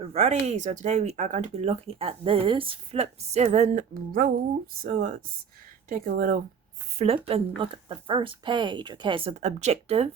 Alrighty, so today we are going to be looking at this Flip 7 rules. So let's take a little flip and look at the first page. Okay, so the objective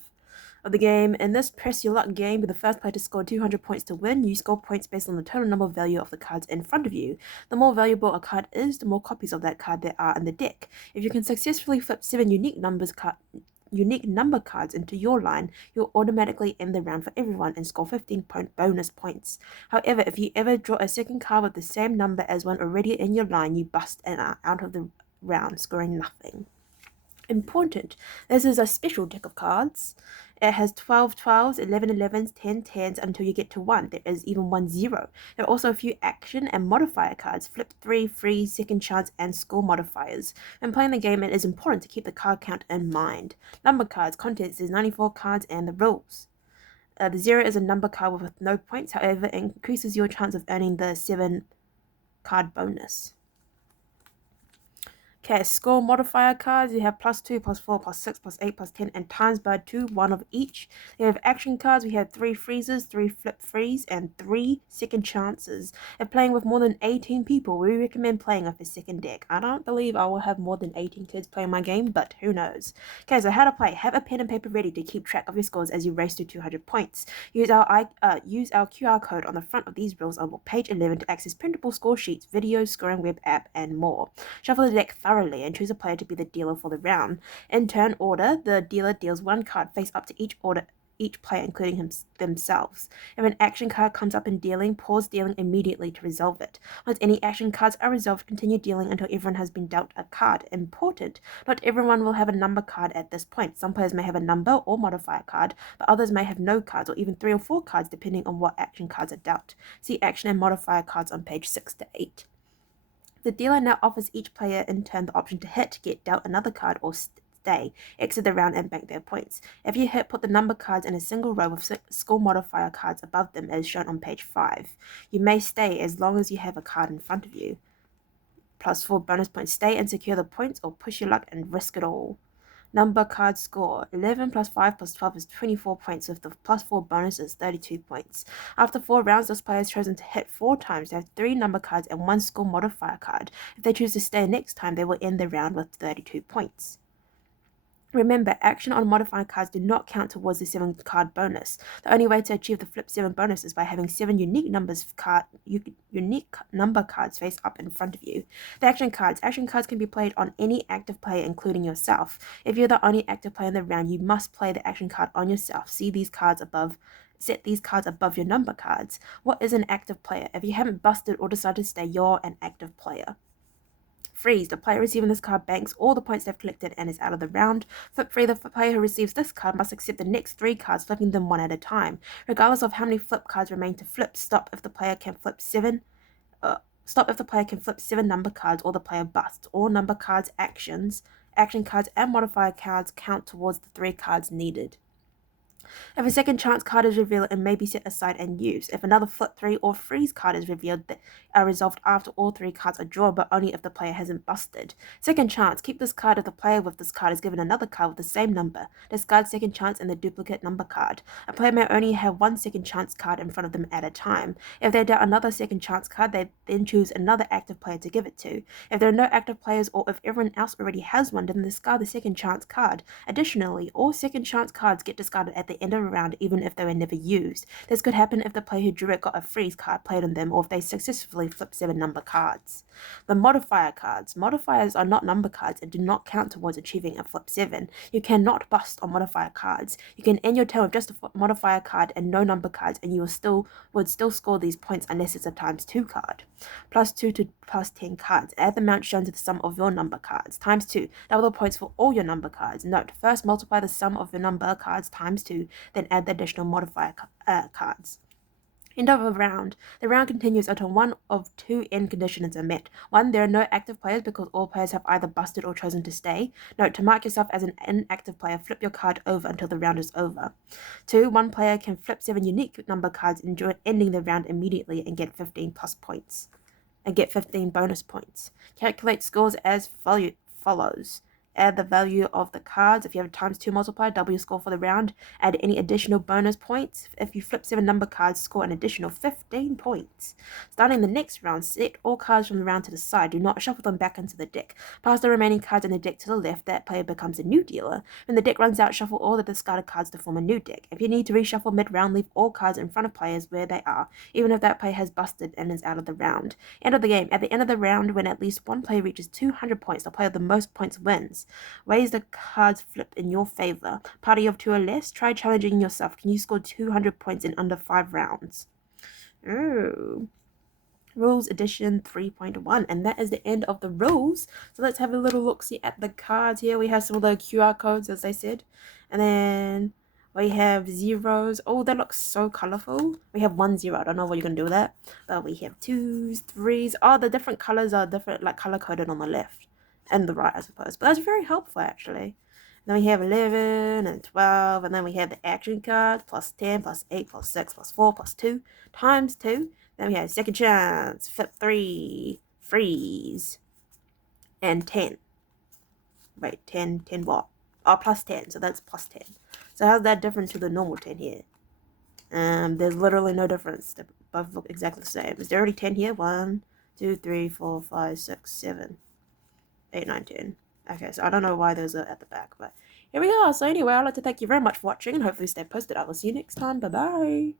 of the game. In this press your luck game, be the first player to score 200 points to win. You score points based on the total number of value of the cards in front of you. The more valuable a card is, the more copies of that card there are in the deck. If you can successfully flip 7 unique number cards into your line, you'll automatically end the round for everyone and score 15-point bonus points. However, if you ever draw a second card with the same number as one already in your line, you bust and are out of the round, scoring nothing. Important. This is a special deck of cards. It has 12 12s, 11 11s, 10 10s until you get to 1. There is even 1 0. There are also a few action and modifier cards, flip 3, freeze, second chance, and score modifiers. When playing the game, it is important to keep the card count in mind. Number cards, contents is 94 cards, and the rules. The 0 is a number card with no points, however, it increases your chance of earning the 7 card bonus. Okay, score modifier cards. You have +2, +4, +6, +8, +10, and times by 2, 1 of each. You have action cards. We have 3 freezes, 3 flip freeze, and 3 second chances. If playing with more than 18 people, we recommend playing with a second deck. I don't believe I will have more than 18 kids playing my game, but who knows. Okay, so how to play. Have a pen and paper ready to keep track of your scores as you race to 200 points. Use our QR code on the front of these rules on page 11 to access printable score sheets, videos, scoring web app, and more. Shuffle the deck thoroughly and choose a player to be the dealer for the round. In turn order, the dealer deals one card face up to each player, including themselves. If an action card comes up in dealing, pause dealing immediately to resolve it. Once any action cards are resolved, continue dealing until everyone has been dealt a card. Important, not everyone will have a number card at this point. Some players may have a number or modifier card, but others may have no cards or even 3 or 4 cards depending on what action cards are dealt. See action and modifier cards on page 6 to 8. The dealer now offers each player in turn the option to hit, get dealt another card, or stay, exit the round, and bank their points. If you hit, put the number cards in a single row with score modifier cards above them as shown on page 5. You may stay as long as you have a card in front of you. +4 bonus points. Stay and secure the points, or push your luck and risk it all. Number card score. 11 plus 5 plus 12 is 24 points, with the +4 bonus is 32 points. After 4 rounds, those players chosen to hit 4 times. They have 3 number cards and 1 score modifier card. If they choose to stay next time, they will end the round with 32 points. Remember, action on modifying cards do not count towards the 7 card bonus. The only way to achieve the flip 7 bonus is by having 7 unique number cards face up in front of you. The action cards. Action cards can be played on any active player, including yourself. If you're the only active player in the round, you must play the action card on yourself. See these cards above. Set these cards above your number cards. What is an active player? If you haven't busted or decided to stay, you're an active player. Freeze. The player receiving this card banks all the points they've collected and is out of the round. Flip free. The player who receives this card must accept the next 3 cards, flipping them one at a time. Regardless of how many flip cards remain to flip, stop if the player can flip 7 number cards or the player busts. All number cards, action cards, and modifier cards count towards the 3 cards needed. If a second chance card is revealed, it may be set aside and used. If another flip 3 or freeze card is revealed, they are resolved after all 3 cards are drawn, but only if the player hasn't busted. Second chance. Keep this card if the player with this card is given another card with the same number. Discard second chance and the duplicate number card. A player may only have 1 second chance card in front of them at a time. If they dealt another second chance card, they then choose another active player to give it to. If there are no active players or if everyone else already has one, then discard the second chance card. Additionally, all second chance cards get discarded at the end of a round, even if they were never used. This could happen if the player who drew it got a freeze card played on them, or if they successfully flip 7 number cards. The modifier cards. Modifiers are not number cards and do not count towards achieving a flip 7. You cannot bust on modifier cards. You can end your turn with just a modifier card and no number cards, and you would still score these points unless it's a ×2 card. +2 to +10 cards. Add the amount shown to the sum of your number cards. ×2. Double the points for all your number cards. Note, first multiply the sum of your number cards ×2, then add the additional modifier cards. End of a round. The round continues until one of 2 end conditions are met. 1. There are no active players because all players have either busted or chosen to stay. Note, to mark yourself as an inactive player, flip your card over until the round is over. 2. One player can flip 7 unique number cards, ending the round immediately and get 15 plus points. And get 15 bonus points. Calculate scores as follows. Add the value of the cards. If you have a times 2 multiplier, double your score for the round. Add any additional bonus points. If you flip 7 number cards, score an additional 15 points. Starting the next round, set all cards from the round to the side. Do not shuffle them back into the deck. Pass the remaining cards in the deck to the left. That player becomes a new dealer. When the deck runs out, shuffle all the discarded cards to form a new deck. If you need to reshuffle mid-round, leave all cards in front of players where they are, even if that player has busted and is out of the round. End of the game. At the end of the round, when at least one player reaches 200 points, the player with the most points wins. Ways the cards flip in your favor. Party of 2 or less. Try challenging yourself. Can you score 200 points in under 5 rounds? Ooh. Rules edition 3.1, and that is the end of the rules. So let's have a little look-see at the cards here. We have some of the QR codes, as I said, and then we have zeros. Oh, that looks so colorful. We have 1 0. I don't know what you're gonna do with that, but we have 2s, 3s. Oh, the different colors are different, like color coded on the left and the right, I suppose. But that's very helpful, actually. Then we have 11 and 12, and then we have the action cards, plus 10, plus 8, plus 6, plus 4, plus 2, times 2. Then we have second chance, flip 3, freeze, and 10. Wait, 10 what? Oh, plus 10, so that's plus 10. So how's that different to the normal 10 here? There's literally no difference. They both look exactly the same. Is there already 10 here? 1, 2, 3, 4, 5, 6, 7, 8, 9, 10. Okay, so I don't know why those are at the back, but here we are. So anyway, I'd like to thank you very much for watching, and hopefully stay posted. I will see you next time. Bye-bye.